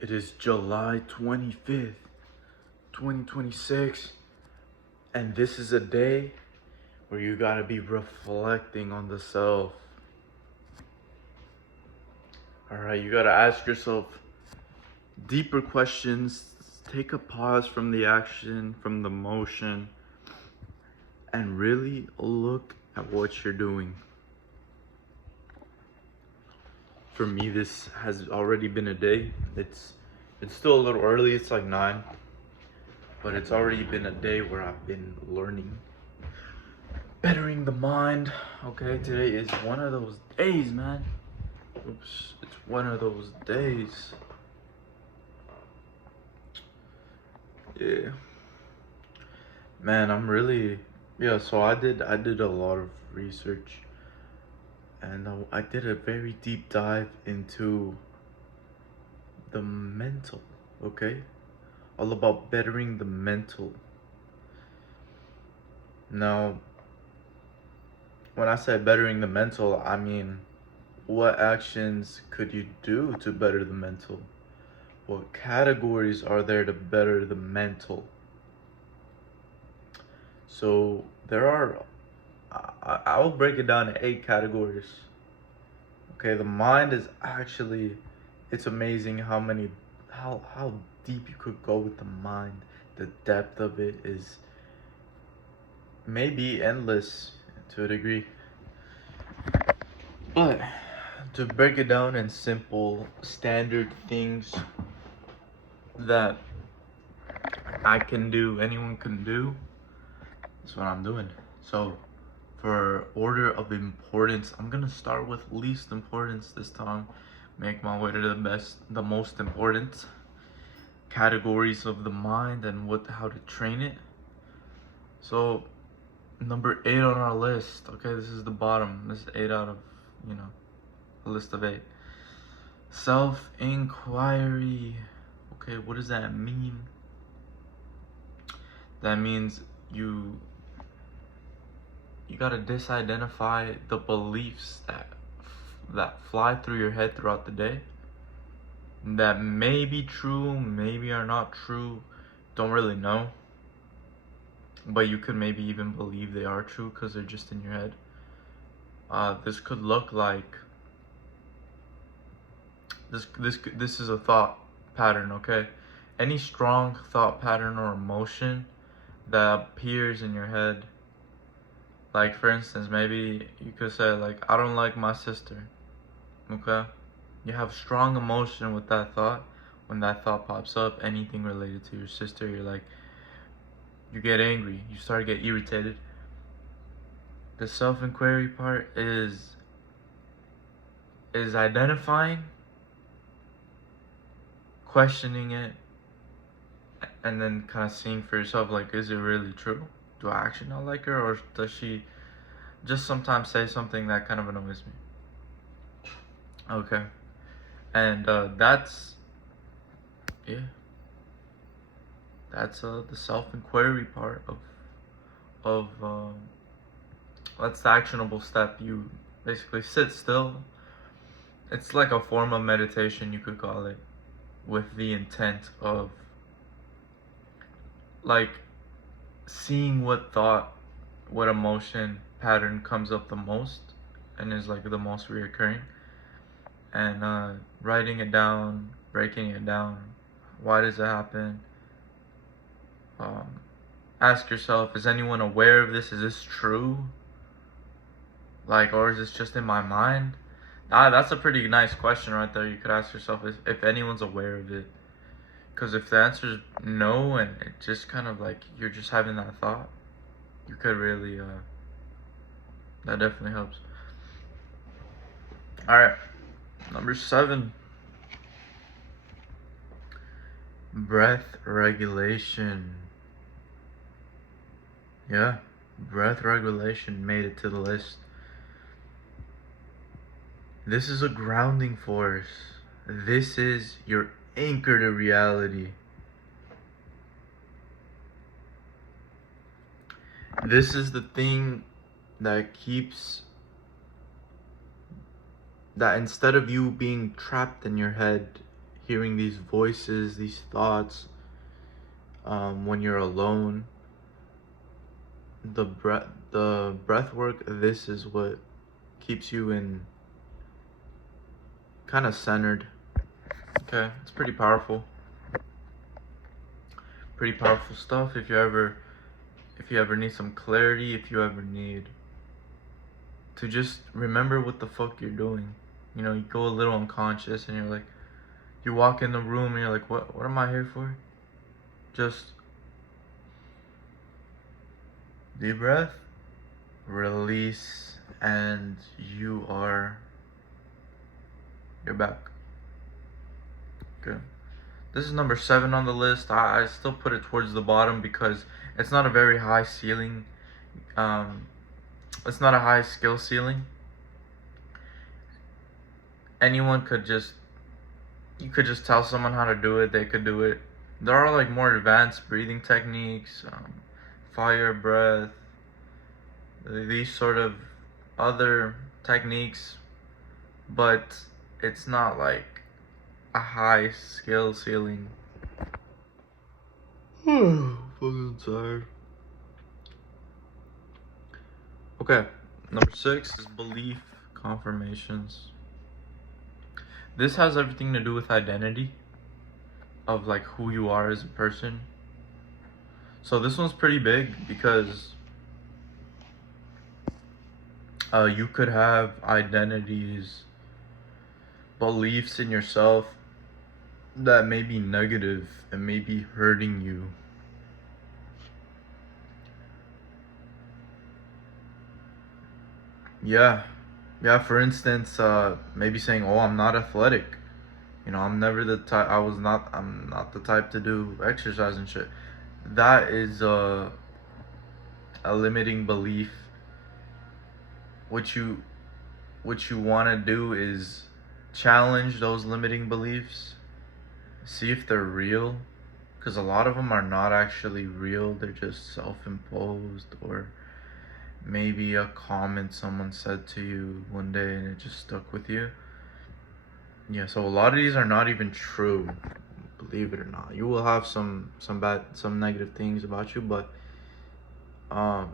It is July 25th, 2026, and this is a day where you gotta be reflecting on the self. Alright, you gotta ask yourself deeper questions, take a pause from the action, from the motion, and really look at what you're doing. For me, this has already been a day. It's still a little early, it's like 9, but it's already been a day where I've been learning, bettering the mind. Okay, today is one of those days, man. Oops, it's one of those days. Yeah, man, I'm really, so I did a lot of research, and I did a very deep dive into the mental. Okay, all about bettering the mental. Now, when I say bettering the mental, I mean, what actions could you do to better the mental? What categories are there to better the mental? So there are, I will break it down to 8 categories. Okay, the mind is actually, it's amazing how deep you could go with the mind. The depth of it is maybe endless to a degree. But to break it down in simple, standard things that I can do, anyone can do, that's what I'm doing. So for order of importance, I'm gonna start with least importance this time, make my way to the most important categories of the mind and how to train it. So number 8 on our list, okay, this is the bottom, this is 8 out of, a list of 8. Self-inquiry. Okay, what does that mean? That means you gotta disidentify the beliefs that fly through your head throughout the day, that may be true, maybe are not true, don't really know, but you could maybe even believe they are true because they're just in your head. This could look like this is a thought pattern. Okay, any strong thought pattern or emotion that appears in your head, like for instance, maybe you could say like, I don't like my sister. Okay, you have strong emotion with that thought. When that thought pops up, anything related to your sister, you're like, you get angry, you start to get irritated. The self-inquiry part is identifying, questioning it, and then kind of seeing for yourself, like, is it really true? Do I actually not like her, or does she just sometimes say something that kind of annoys me? Okay, and that's the self-inquiry part of that's the actionable step. You basically sit still. It's like a form of meditation, you could call it, with the intent of like seeing what thought, what emotion pattern comes up the most and is like the most reoccurring, and writing it down, breaking it down. Why does it happen? Ask yourself, is anyone aware of this? Is this true? Like, or is this just in my mind? That's a pretty nice question right there. You could ask yourself if anyone's aware of it. Because if the answer is no, and it just kind of like you're just having that thought, you could really, that definitely helps. Alright, number 7. Breath regulation. Yeah, breath regulation made it to the list. This is a grounding force. This is your anchor to reality. This is the thing that keeps, that instead of you being trapped in your head hearing these voices, these thoughts, when you're alone. The breath work, this is what keeps you in kind of centered. Okay, it's pretty powerful. Pretty powerful stuff. If you ever need some clarity, if you ever need to just remember what the fuck you're doing. You know, you go a little unconscious and you're like, you walk in the room and you're like, what am I here for? Just deep breath, release, and you're back. Good. This is number 7 on the list. I still put it towards the bottom because it's not a very high ceiling. It's not a high skill ceiling. Anyone could just, you could just tell someone how to do it, they could do it. There are like more advanced breathing techniques, fire breath, these sort of other techniques, but it's not like a high skill ceiling. Fucking tired. Okay, number 6 is belief confirmations. This has everything to do with identity, of like who you are as a person. So this one's pretty big because you could have identities, beliefs in yourself that may be negative and may be hurting you. Yeah, for instance, maybe saying, oh, I'm not athletic. You know, I'm not the type to do exercise and shit. That is a limiting belief. What you want to do is challenge those limiting beliefs. See if they're real, because a lot of them are not actually real. They're just self-imposed, or maybe a comment someone said to you one day and it just stuck with you. Yeah, so a lot of these are not even true, believe it or not. You will have some negative things about you, but not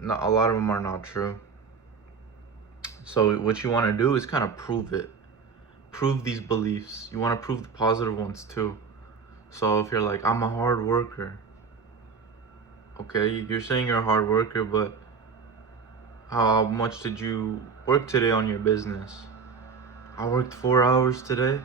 a lot of them are not true. So what you want to do is kind of prove these beliefs. You want to prove the positive ones too. So if you're like, I'm a hard worker, okay, you're saying you're a hard worker, but how much did you work today on your business? I worked 4 hours today.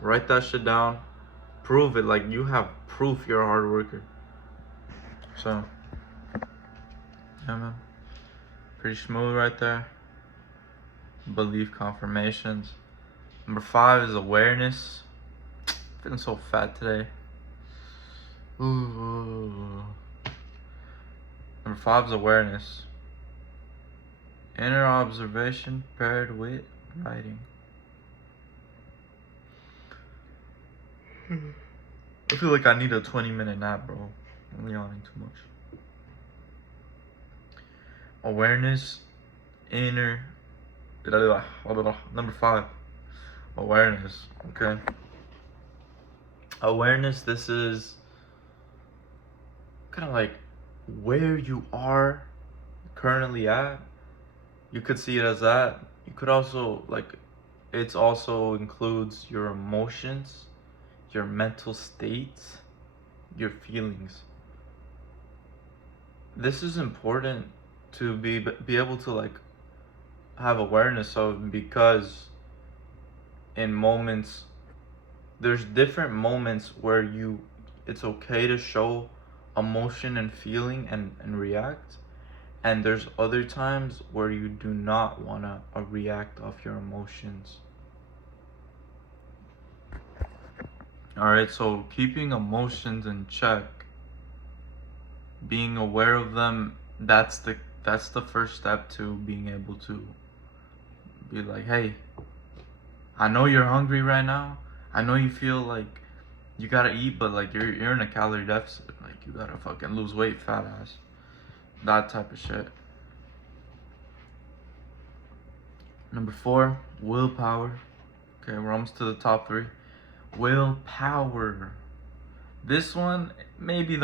Write that shit down. Prove it. Like, you have proof you're a hard worker. So, yeah, man. Pretty smooth right there. Belief confirmations. Number 5 is awareness. Feeling so fat today. Ooh. Number 5 is awareness. Inner observation paired with writing. I feel like I need a 20-minute nap, bro. I'm yawning too much. Awareness, inner. Number 5. Awareness. Okay. Awareness, this is kind of like where you are currently at. You could see it as that. You could also, like, it also includes your emotions, your mental states, your feelings. This is important to be able to, like, have awareness of, because in moments, there's different moments where it's okay to show emotion and feeling and react. And there's other times where you do not want to react off your emotions. Alright, so keeping emotions in check, being aware of them, that's the first step to being able to be like, hey, I know you're hungry right now. I know you feel like you gotta eat, but like you're in a calorie deficit. Like, you gotta fucking lose weight, fat ass. That type of shit. Number 4, willpower. Okay, we're almost to the top 3. Willpower. This one may be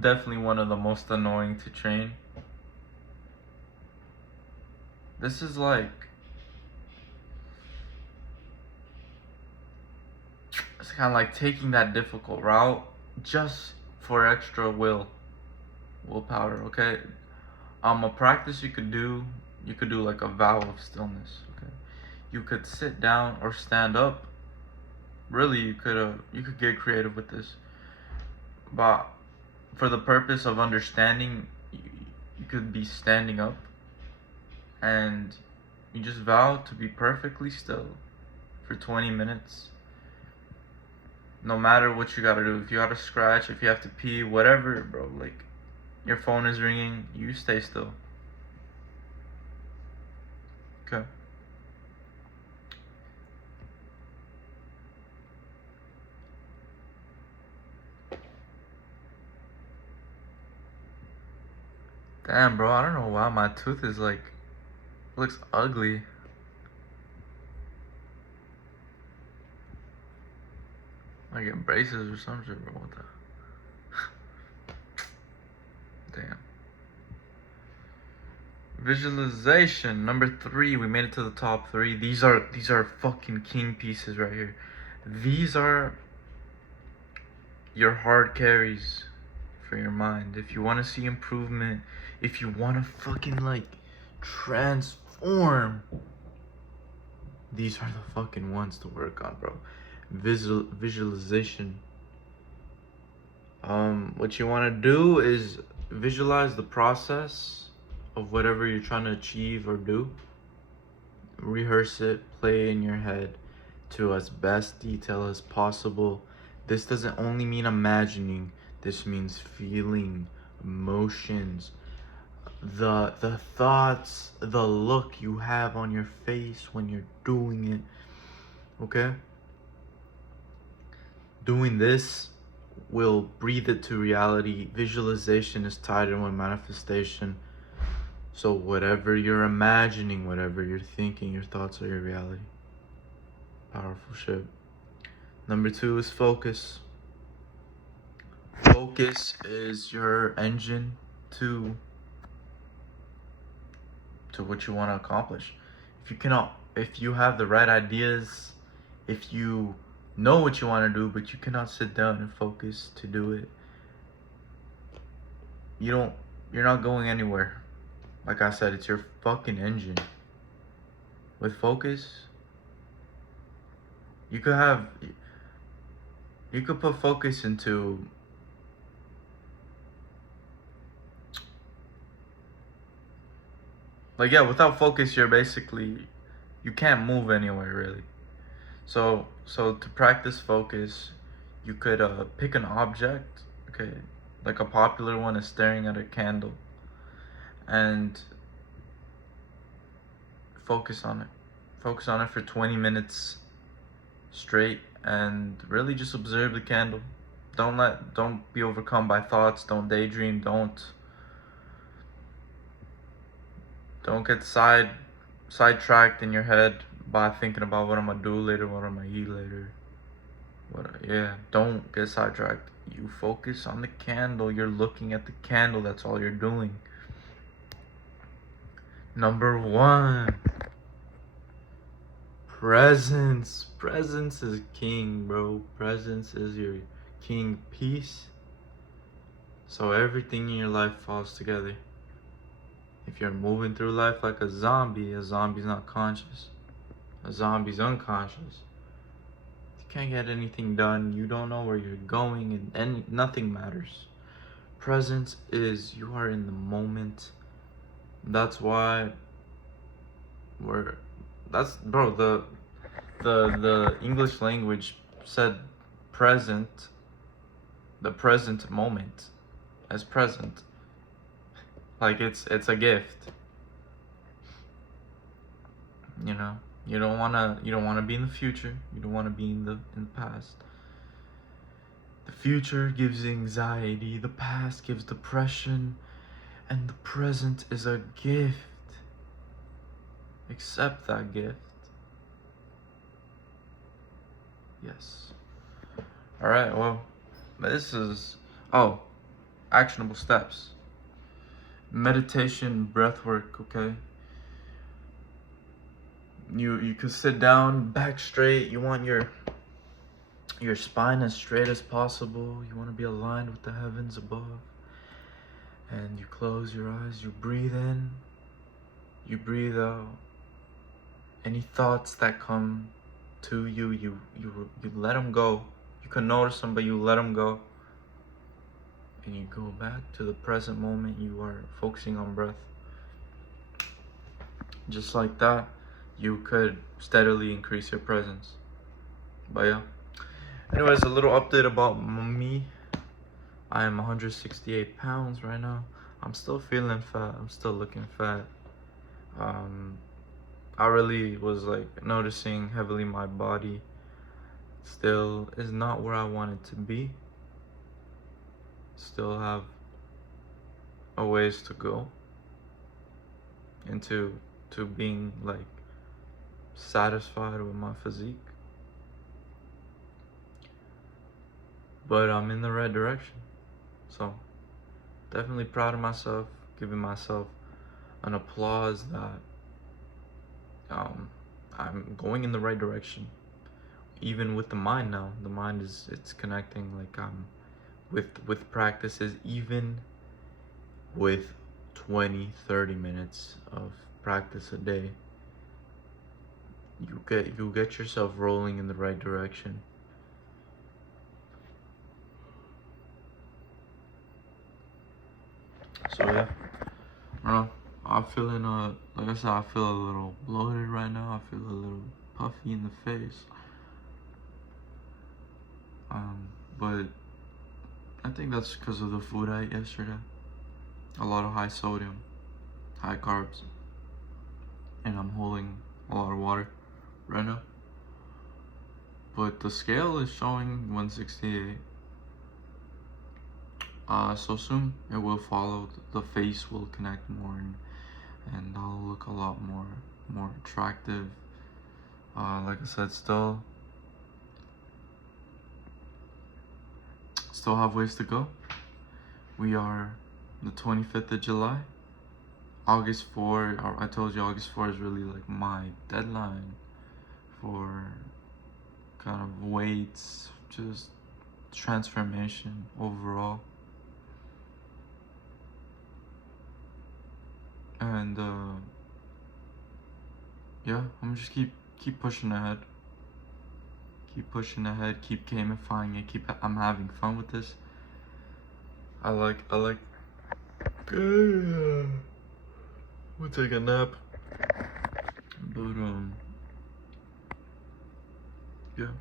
definitely one of the most annoying to train. This is like, it's kind of like taking that difficult route just for extra willpower. Okay, a practice you could do like a vow of stillness. Okay, you could sit down or stand up. Really, you could get creative with this, but for the purpose of understanding, you could be standing up and you just vow to be perfectly still for 20 minutes. No matter what you gotta do, if you gotta scratch, if you have to pee, whatever, bro, like your phone is ringing, you stay still. Okay. Damn, bro, I don't know why my tooth is like, looks ugly. I get braces or some shit, bro. What the? Damn. Visualization number 3. We made it to the top 3. These are fucking king pieces right here. These are your hard carries for your mind. If you want to see improvement, if you want to fucking like transform, these are the fucking ones to work on, bro. Visualization. What you want to do is visualize the process of whatever you're trying to achieve or do. Rehearse it, play in your head to as best detail as possible. This doesn't only mean imagining, this means feeling, emotions, the thoughts, the look you have on your face when you're doing it. Okay? Doing this will breathe it to reality. Visualization is tied in with manifestation. So whatever you're imagining, whatever you're thinking, your thoughts are your reality. Powerful shit. Number 2 is focus. Focus is your engine to what you want to accomplish. If you have the right ideas, if you know what you want to do, but you cannot sit down and focus to do it, you're not going anywhere. Like I said, it's your fucking engine. With focus, you could put focus into like, yeah, without focus you can't move anywhere really. So to practice focus, you could pick an object. Okay, like a popular one is staring at a candle, and focus on it for 20 minutes straight, and really just observe the candle. Don't be overcome by thoughts. Don't daydream. Don't get sidetracked in your head by thinking about what I'm gonna do later, what I'm gonna eat later. Don't get sidetracked. You focus on the candle. You're looking at the candle. That's all you're doing. Number 1, presence. Presence is king, bro. Presence is your king piece. So everything in your life falls together. If you're moving through life like a zombie's not conscious. A zombie's unconscious. You can't get anything done. You don't know where you're going, and nothing matters. Presence is you are in the moment. That's why the English language said the present moment as present. Like it's a gift. You know, you don't wanna be in the future. You don't wanna be in the past. The future gives anxiety, the past gives depression, and the present is a gift. Accept that gift. Yes. All right. Well, this is actionable steps. Meditation, breath work. Okay. You could sit down, back straight. You want your spine as straight as possible. You want to be aligned with the heavens above. And you close your eyes. You breathe in. You breathe out. Any thoughts that come to you, you let them go. You can notice them, but you let them go. And you go back to the present moment. You are focusing on breath. Just like that, you could steadily increase your presence. But yeah. Anyways, a little update about me. I am 168 pounds right now. I'm still feeling fat. I'm still looking fat. I really was like noticing heavily my body still is not where I want it to be. Still have a ways to go into to being like satisfied with my physique. But I'm in the right direction. So definitely proud of myself, giving myself an applause that I'm going in the right direction. Even with the mind now, the mind it's connecting like with practices, even with 20-30 minutes of practice a day, you get yourself rolling in the right direction. So yeah, I don't know. I'm feeling like I said, I feel a little bloated right now. I feel a little puffy in the face. But I think that's because of the food I ate yesterday. A lot of high sodium, high carbs, and I'm holding a lot of water right now. But the scale is showing 168. So soon it will follow. The face will connect more, and I'll look a lot more attractive. Like I said, still have ways to go. We are the 25th of July. August 4, I told you August 4 is really like my deadline for kind of weights, just transformation overall. And yeah, I'm just keep pushing ahead. Keep pushing ahead, keep gamifying it, I'm having fun with this. I like we'll take a nap. But yeah.